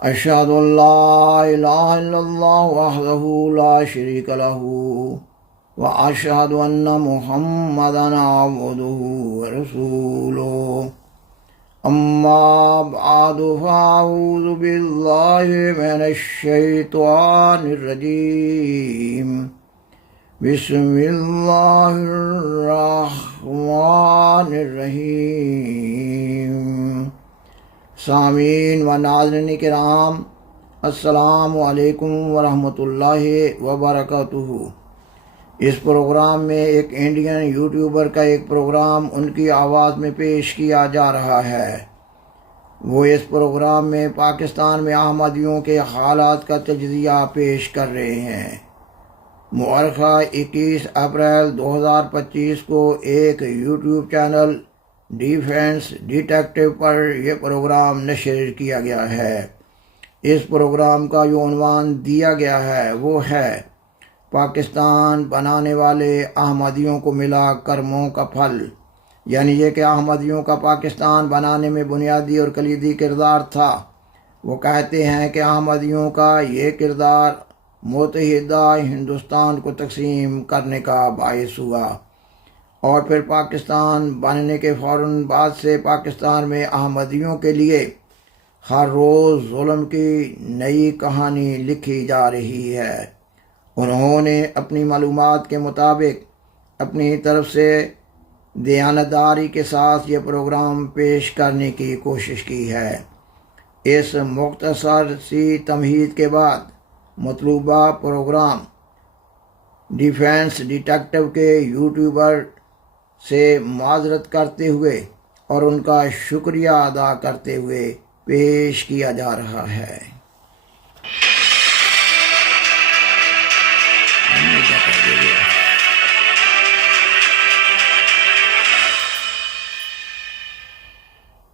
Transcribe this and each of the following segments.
अशहदु अल्ला इलाहा इल्लल्लाह वहदहु ला शरीक लहू व अशहदु अन्ना मुहम्मदन अब्दुहु व रसूलुहु अम्मा बअदु फ़अऊज़ु बिल्लाहि मिनश शैतानिर रजीम बिस्मिल्लाहिर रहमानिर रहीम। सामीन व नाज़रीन किराम, अस्सलामु अलैकुम व रहमतुल्लाहि व बरकातुहू। इस प्रोग्राम में एक इंडियन यूट्यूबर का एक प्रोग्राम उनकी आवाज़ में पेश किया जा रहा है। वो इस प्रोग्राम में पाकिस्तान में अहमदियों के हालात का तज्ज़िया पेश कर रहे हैं। मुअर्रखा 21 अप्रैल 2025 को एक यूट्यूब चैनल डिफेंस डिटेक्टिव पर यह प्रोग्राम नशर किया गया है। इस प्रोग्राम का जो उन्वान दिया गया है वो है पाकिस्तान बनाने वाले अहमदियों को मिला कर्मों का फल। यानी ये कि अहमदियों का पाकिस्तान बनाने में बुनियादी और कलीदी किरदार था। वो कहते हैं कि अहमदियों का ये किरदार मुत्तहिदा हिंदुस्तान को तकसीम करने का बायस हुआ और फिर पाकिस्तान बनने के फ़ौरन बाद से पाकिस्तान में अहमदियों के लिए हर रोज़ जुल्म की नई कहानी लिखी जा रही है। उन्होंने अपनी मालूमात के मुताबिक अपनी तरफ से दयानतदारी के साथ ये प्रोग्राम पेश करने की कोशिश की है। इस मुख्तसर सी तमहीद के बाद मतलूबा प्रोग्राम डिफेंस डिटेक्टिव के यूट्यूबर से माजरत करते हुए और उनका शुक्रिया अदा करते हुए पेश किया जा रहा है।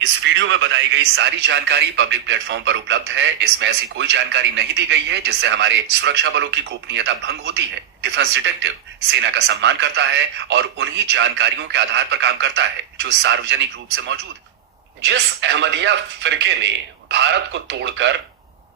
इस वीडियो में बताई गई सारी जानकारी पब्लिक प्लेटफॉर्म पर उपलब्ध है। इसमें ऐसी कोई जानकारी नहीं दी गई है जिससे हमारे सुरक्षा बलों की गोपनीयता भंग होती है। डिफेंस डिटेक्टिव सेना का सम्मान करता है और उन्हीं जानकारियों के आधार पर काम करता है जो सार्वजनिक रूप से मौजूद है। जिस अहमदिया फिरके ने भारत को तोड़कर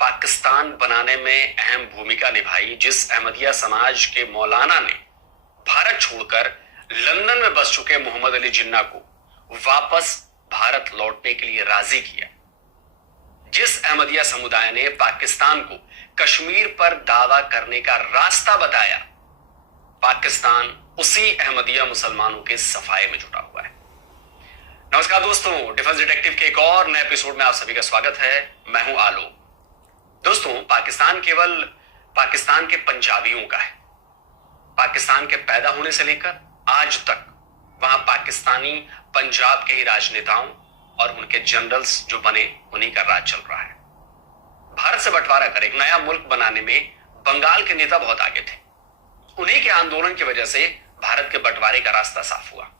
पाकिस्तान बनाने में अहम भूमिका निभाई, जिस अहमदिया समाज के मौलाना ने भारत छोड़कर लंदन में बस चुके मोहम्मद अली जिन्ना को वापस भारत लौटने के लिए राजी किया, जिस अहमदिया समुदाय ने पाकिस्तान को कश्मीर पर दावा करने का रास्ता बताया, पाकिस्तान उसी अहमदिया मुसलमानों के सफाए में जुटा हुआ है। नमस्कार दोस्तों, डिफेंस डिटेक्टिव के एक और नए एपिसोड में आप सभी का स्वागत है। मैं हूं आलोक। दोस्तों, पाकिस्तान केवल पाकिस्तान के पंजाबियों का है। पाकिस्तान के पैदा होने से लेकर आज तक वहां पाकिस्तानी पंजाब के ही राजनेताओं और उनके जनरल्स जो बने उन्हीं का राज चल रहा है। भारत से बंटवारा कर एक नया मुल्क बनाने में बंगाल के नेता बहुत आगे थे। उन्हीं के आंदोलन की वजह से भारत के बंटवारे का रास्ता साफ हुआ।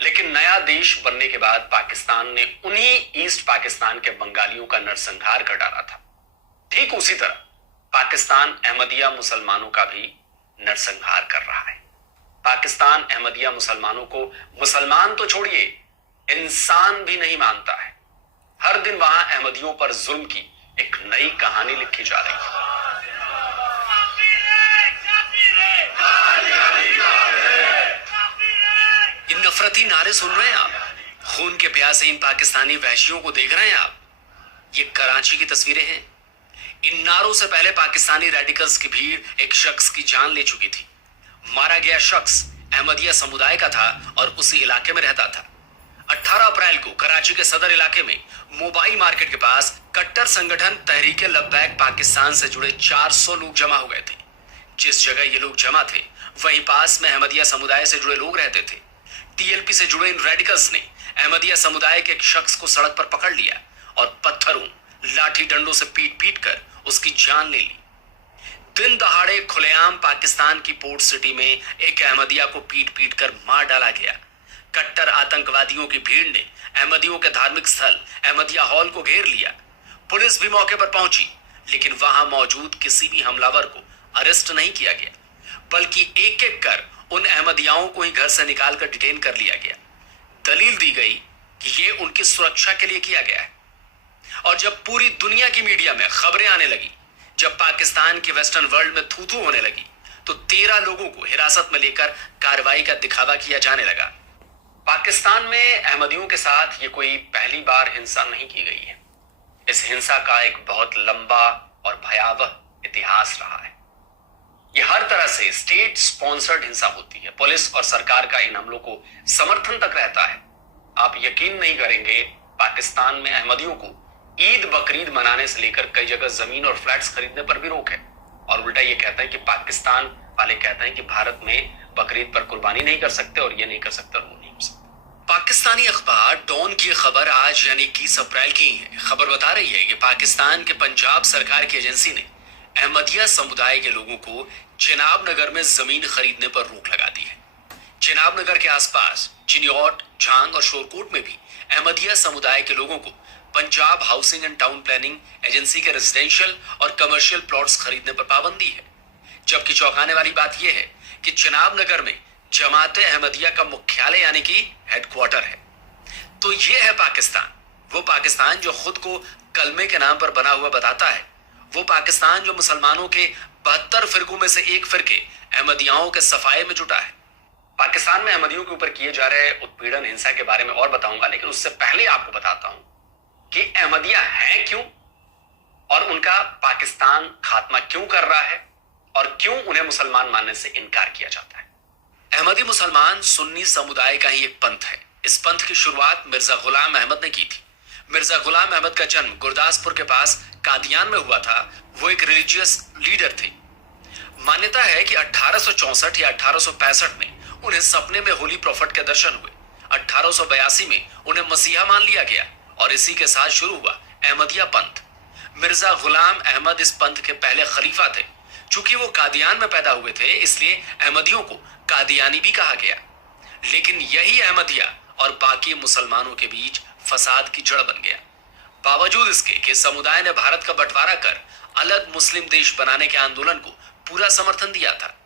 लेकिन नया देश बनने के बाद पाकिस्तान ने उन्हीं ईस्ट पाकिस्तान के बंगालियों का नरसंहार कर डाला था। ठीक उसी तरह पाकिस्तान अहमदिया मुसलमानों का भी नरसंहार कर रहा है। पाकिस्तान अहमदिया मुसलमानों को मुसलमान तो छोड़िए, इंसान भी नहीं मानता है। हर दिन वहां अहमदियों पर जुल्म की एक नई कहानी लिखी जा रही है। इन नफरती नारे सुन रहे हैं आप? खून के प्यासे इन पाकिस्तानी वहशियों को देख रहे हैं आप? ये कराची की तस्वीरें हैं। इन नारों से पहले पाकिस्तानी रेडिकल्स की भीड़ एक शख्स की जान ले चुकी थी। मारा गया शख्स अहमदिया समुदाय का था और उसी इलाके में रहता था। 18 अप्रैल को कराची के सदर इलाके में मोबाइल मार्केट के पास कट्टर संगठन तहरीके लब्बैक पाकिस्तान से जुड़े 400 लोग जमा हो गए थे। जिस जगह ये लोग जमा थे वहीं पास में अहमदिया समुदाय से जुड़े लोग रहते थे। टीएलपी से जुड़े इन रेडिकल्स ने अहमदिया समुदाय के एक शख्स को सड़क पर पकड़ लिया और पत्थरों, लाठी डंडों से पीट पीट कर उसकी जान ले ली। दिन दहाड़े खुलेआम पाकिस्तान की पोर्ट सिटी में एक अहमदिया को पीट पीट कर मार डाला गया। कट्टर आतंकवादियों की भीड़ ने अहमदियों के धार्मिक स्थल अहमदिया हॉल को घेर लिया। पुलिस भी मौके पर पहुंची, लेकिन वहां मौजूद किसी भी हमलावर को अरेस्ट नहीं किया गया, बल्कि एक एक कर उन अहमदियाओं को ही घर से निकालकर डिटेन कर लिया गया। दलील दी गई कि ये उनकी सुरक्षा के लिए किया गया है। और जब पूरी दुनिया की मीडिया में खबरें आने लगी, जब पाकिस्तान की वेस्टर्न वर्ल्ड में थू थू होने लगी, तो 13 लोगों को हिरासत में लेकर कार्रवाई का दिखावा किया जाने लगा। पाकिस्तान में अहमदियों के साथ ये कोई पहली बार हिंसा नहीं की गई है। इस हिंसा का एक बहुत लंबा और भयावह इतिहास रहा है। ये हर तरह से स्टेट स्पॉन्सर्ड हिंसा होती है। पुलिस और सरकार का इन हमलों को समर्थन तक रहता है। आप यकीन नहीं करेंगे, पाकिस्तान में अहमदियों को ईद बकरीद मनाने से लेकर कई जगह जमीन और फ्लैट्स खरीदने पर भी रोक है। और उल्टा ये कहता है कि पाकिस्तान वाले कहते हैं कि भारत में बकरीद पर कुर्बानी नहीं कर सकते और ये नहीं कर सकते और वो नहीं कर सकते। पाकिस्तानी अखबार डॉन की खबर आज यानी 21 अप्रैल की है। खबर बता रही है कि पाकिस्तान के पंजाब सरकार की एजेंसी ने अहमदिया समुदाय के लोगों को चिनाब नगर में जमीन खरीदने पर रोक लगा दी है। चिनाब नगर के आसपास चिन्योट, झांग और शोरकोट में भी अहमदिया समुदाय के लोगों को Punjab housing and town planning agency के रेजिडेंशियल और कमर्शियल प्लॉट्स खरीदने पर पाबंदी है। जबकि चौंकाने वाली बात यह है कि चिनाब नगर में जमाते अहमदिया का मुख्यालय यानी कि हेडक्वार्टर है। तो ये है पाकिस्तान, वो पाकिस्तान जो खुद को कलमे के नाम पर बना हुआ बताता है, वो पाकिस्तान जो मुसलमानों के 72 फिरकों में से एक फिरके अहमदियाओं के सफाए में जुटा है। पाकिस्तान में अहमदियों के ऊपर किए जा रहे उत्पीड़न हिंसा के बारे में और बताऊंगा, लेकिन उससे पहले आपको बताता हूं कि अहमदिया हैं क्यों और उनका पाकिस्तान खात्मा क्यों कर रहा है और क्यों उन्हें मुसलमान मानने से इनकार किया जाता है। अहमदी मुसलमान सुन्नी समुदाय का ही एक पंथ है। इस पंथ की शुरुआत मिर्जा गुलाम अहमद ने की थी। मिर्जा गुलाम अहमद का जन्म गुरदासपुर के पास कादियान में हुआ था। वो एक रिलीजियस लीडर थे। मान्यता है कि 1864 या 1865 में उन्हें सपने में होली प्रॉफिट के दर्शन हुए। 1882 में उन्हें मसीहा मान लिया गया और इसी के साथ शुरू हुआ अहमदिया पंथ। मिर्जा गुलाम अहमद इस पंथ के पहले खलीफा थे। चूंकि वो कादियान में पैदा हुए थे, इसलिए अहमदियों को कादियानी भी कहा गया। लेकिन यही अहमदिया और बाकी मुसलमानों के बीच फसाद की जड़ बन गया। बावजूद इसके कि समुदाय ने भारत का बंटवारा कर अलग मुस्लिम देश बनाने के आंदोलन को पूरा समर्थन दिया था।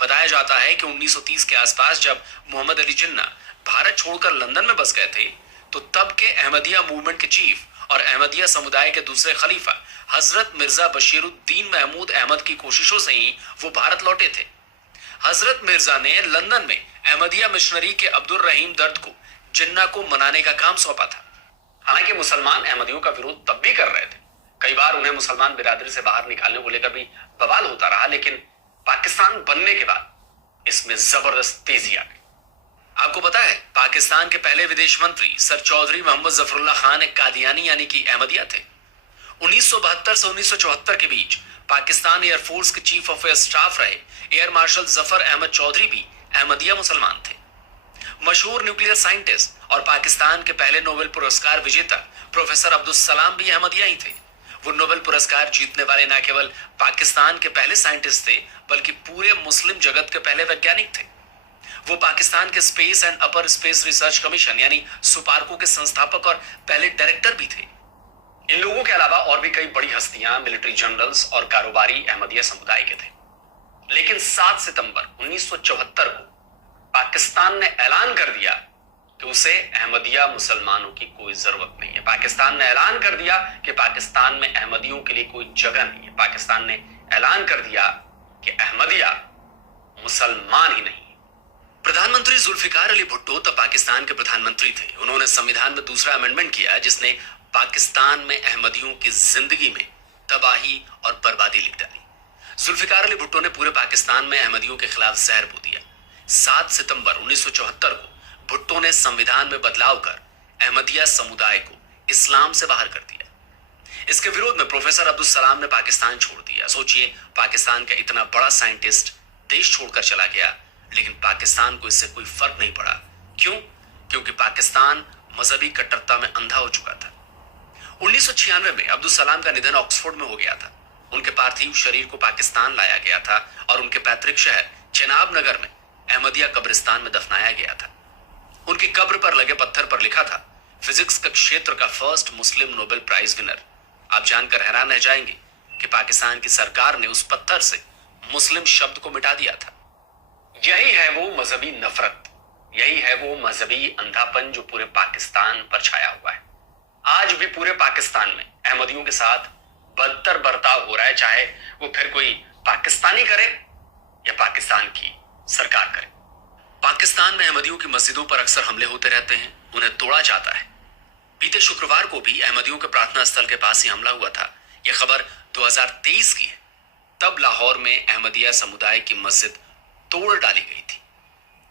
बताया जाता है कि 1930 के आसपास जब मोहम्मद अली जिन्ना भारत छोड़कर लंदन में बस गए थे, तो तब के अहमदिया मूवमेंट के चीफ और अहमदिया समुदाय के दूसरे खलीफा हजरत मिर्जा बशीरुद्दीन महमूद अहमद की कोशिशों से ही वो भारत लौटे थे। हजरत मिर्जा ने लंदन में अहमदिया मिशनरी के अब्दुल रहीम दर्द को जिन्ना को मनाने का काम सौंपा था। हालांकि मुसलमान अहमदियों का विरोध तब भी कर रहे थे। कई बार उन्हें मुसलमान बिरादरी से बाहर निकालने को लेकर भी बवाल होता रहा, लेकिन पाकिस्तान बनने के बाद इसमें जबरदस्त तेजी आ गई। आपको पता है, पाकिस्तान के पहले विदेश मंत्री सर चौधरी मोहम्मद जफरुल्लाह खान एक कादियानी यानी कि अहमदिया थे। 1972 से 1974 के बीच पाकिस्तान एयरफोर्स के चीफ ऑफ एयर स्टाफ रहे एयर मार्शल जफर अहमद चौधरी भी अहमदिया मुसलमान थे। मशहूर न्यूक्लियर साइंटिस्ट और पाकिस्तान के पहले नोबेल पुरस्कार विजेता प्रोफेसर अब्दुल सलाम भी अहमदिया ही थे। वो नोबेल पुरस्कार जीतने वाले न केवल पाकिस्तान के पहले साइंटिस्ट थे, बल्कि पूरे मुस्लिम जगत के पहले वैज्ञानिक थे। वो पाकिस्तान के space and upper space research commission यानी सुपार्को के संस्थापक और पहले डायरेक्टर भी थे। इन लोगों के अलावा और भी कई बड़ी हस्तियां, मिलिट्री जनरल्स और कारोबारी अहमदिया समुदाय के थे। लेकिन 7 सितंबर 1974 को पाकिस्तान ने ऐलान कर दिया कि उसे अहमदिया मुसलमानों की कोई जरूरत नहीं है। पाकिस्तान ने ऐलान कर दिया कि पाकिस्तान में अहमदियों के लिए कोई जगह नहीं है। पाकिस्तान ने ऐलान कर दिया कि अहमदिया मुसलमान ही नहीं है। प्रधानमंत्री जुल्फिकार अली भुट्टो तब पाकिस्तान के प्रधानमंत्री थे। उन्होंने संविधान में दूसरा अमेंडमेंट किया जिसने पाकिस्तान में अहमदियों की जिंदगी में तबाही और बर्बादी लिख डाली। जुल्फिकार अली भुट्टो ने पूरे पाकिस्तान में अहमदियों के खिलाफ जहर बो दिया। 7 सितंबर 1974 को भुट्टो ने संविधान में बदलाव कर अहमदिया समुदाय को इस्लाम से बाहर कर दिया। इसके विरोध में प्रोफेसर अब्दुल सलाम ने पाकिस्तान छोड़ दिया। सोचिए, पाकिस्तान का इतना बड़ा साइंटिस्ट देश छोड़कर चला गया, लेकिन पाकिस्तान को इससे कोई फर्क नहीं पड़ा। क्यों? क्योंकि पाकिस्तान मजहबी कट्टरता में अंधा हो चुका था। 1996 में अब्दुल सलाम का निधन ऑक्सफोर्ड में हो गया था। उनके पार्थिव शरीर को पाकिस्तान लाया गया था और उनके पैतृक शहर चिनाब नगर में अहमदिया कब्रिस्तान में दफनाया गया था। उनकी कब्र पर लगे पत्थर पर लिखा था, फिजिक्स का क्षेत्र का first Muslim Nobel prize winner. आप जानकर हैरान रह जाएंगे कि पाकिस्तान की सरकार ने उस पत्थर से मुस्लिम शब्द को मिटा दिया था। यही है वो मजहबी नफरत, यही है वो मजहबी अंधापन जो पूरे पाकिस्तान पर छाया हुआ है। आज भी पूरे पाकिस्तान में अहमदियों के साथ बदतर बर्ताव हो रहा है, चाहे वो फिर कोई पाकिस्तानी करे या पाकिस्तान की सरकार करे। पाकिस्तान में अहमदियों की मस्जिदों पर अक्सर हमले होते रहते हैं, उन्हें तोड़ा जाता है। बीते शुक्रवार को भी अहमदियों के प्रार्थना स्थल के पास ही हमला हुआ था। यह खबर 2023 की है। तब लाहौर में अहमदिया समुदाय की मस्जिद तोड़ डाली गई थी।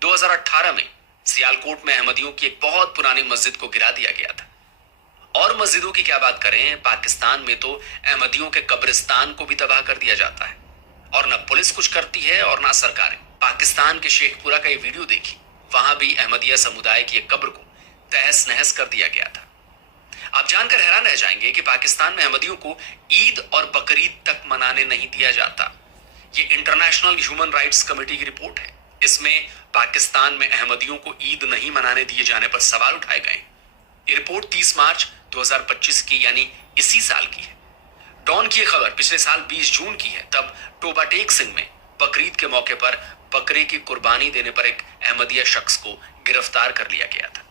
2018 में सियालकोट में अहमदियों की एक बहुत पुरानी मस्जिद को गिरा दिया गया था। और मस्जिदों की क्या बात करें, पाकिस्तान में तो अहमदियों के कब्रिस्तान को भी तबाह कर दिया जाता है और न पुलिस कुछ करती है और ना सरकारें। पाकिस्तान के शेखपुरा का ये वीडियो देखी, वहां भी अहमदिया समुदाय की एक कब्र को तहस नहस कर दिया गया था। आप जानकर हैरान रह जाएंगे कि पाकिस्तान में अहमदियों को ईद और बकरीद तक मनाने नहीं दिया जाता। ये इंटरनेशनल ह्यूमन राइट्स कमेटी की रिपोर्ट है। इसमें पाकिस्तान में अहमदियों को ईद नहीं मनाने दिए जाने पर सवाल उठाए गए। ये रिपोर्ट 30 मार्च 2025 की यानी इसी साल की है। डॉन की खबर पिछले साल 20 जून की है। तब टोबा टेक सिंह में बकरीद के मौके पर बकरे की कुर्बानी देने पर एक अहमदिया शख्स को गिरफ्तार कर लिया गया था।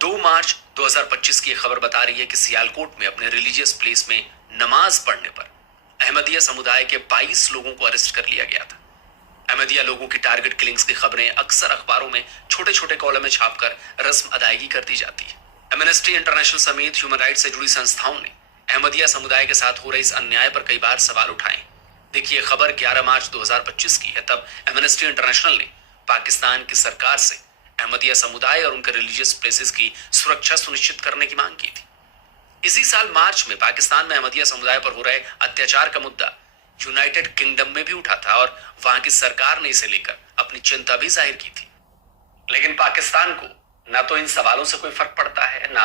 2 मार्च 2025 की खबर बता रही है कि सियालकोट में अपने रिलीजियस प्लेस में नमाज पढ़ने पर अहमदिया समुदाय के 22 लोगों को अरेस्ट कर लिया गया था। अहमदिया लोगों की टारगेट किलिंग्स की खबरें अक्सर अखबारों में छोटे छोटे कॉलम में छापकर रस्म अदायगी कर दी जाती है। एमनेस्टी इंटरनेशनल समेत ह्यूमन राइट्स से जुड़ी संस्थाओं ने अहमदिया समुदाय के साथ हो रहे इस अन्याय पर कई बार सवाल उठाए। देखिए, खबर 11 मार्च 2025 की है। तब एमनेस्टी इंटरनेशनल ने पाकिस्तान की सरकार से अहमदिया समुदाय और उनके रिलीजियस प्लेसेस की सुरक्षा सुनिश्चित करने की मांग की थी। इसी साल मार्च में पाकिस्तान में अहमदिया समुदाय पर हो रहे अत्याचार का मुद्दा यूनाइटेड किंगडम में भी उठा था और वहां की सरकार ने इसे लेकर अपनी चिंता भी जाहिर की थी। लेकिन पाकिस्तान को ना तो इन सवालों से कोई फर्क पड़ता है, ना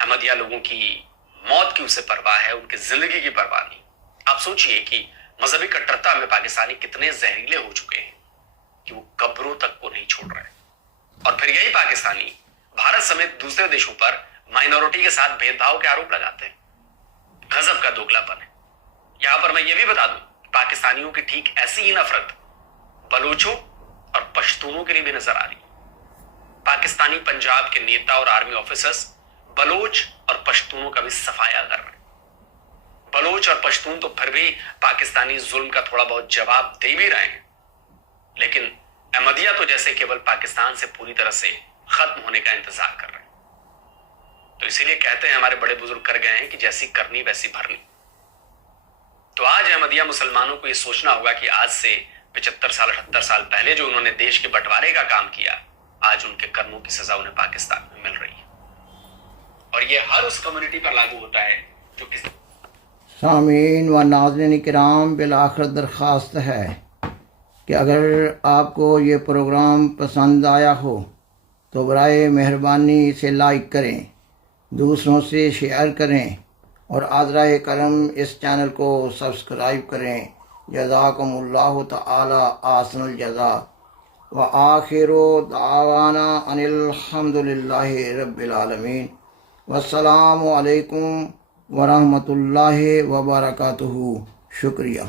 अहमदिया लोगों की मौत की उसे परवाह है, उनकी जिंदगी की परवाह नहीं। आप सोचिए कि मजहबी कट्टरता में पाकिस्तानी कितने जहरीले हो चुके हैं कि वो कब्रों तक को नहीं छोड़ रहे। और फिर यही पाकिस्तानी भारत समेत दूसरे देशों पर माइनॉरिटी के साथ भेदभाव के आरोप लगाते हैं। गजब का दोगलापन है। यहां पर मैं ये भी बता दूं, पाकिस्तानियों की ठीक ऐसी ही नफरत बलोचों और पश्तूनों के लिए भी नजर आ रही है। पाकिस्तानी पंजाब के नेता और आर्मी ऑफिसर्स बलोच और पश्तूनों का भी सफाया कर रहे हैं। बलोच और पश्तून तो फिर भी पाकिस्तानी जुल्म का थोड़ा बहुत जवाब दे भी रहे हैं, लेकिन अहमदिया तो जैसे केवल पाकिस्तान से पूरी तरह से खत्म होने का इंतजार कर रहे हैं। तो इसीलिए कहते हैं, हमारे बड़े बुजुर्ग कर गए हैं कि जैसी करनी वैसी भरनी। तो आज अहमदिया मुसलमानों को यह सोचना होगा कि आज से 75 साल 78 साल पहले जो उन्होंने देश के बंटवारे का काम किया, आज उनके कर्मों की सजा उन्हें पाकिस्तान में मिल रही है। और यह हर उस कम्युनिटी पर लागू होता है जो किसी सामीन व नाज़रीन किराम, बिलाखिर दरख्वास्त है कि अगर आपको ये प्रोग्राम पसंद आया हो तो बराए मेहरबानी इसे लाइक करें, दूसरों से शेयर करें और आज़राए करम इस चैनल को सब्सक्राइब करें। जज़ाकुमुल्लाहु तआला आसनुल जज़ा व आखिरु दावाना अनिल हम्दुलिल्लाहि रब्बिल आलमीन। वस्सलामु अलैकुम व रहमतुल्लाहि व बरकातुहू। शुक्रिया।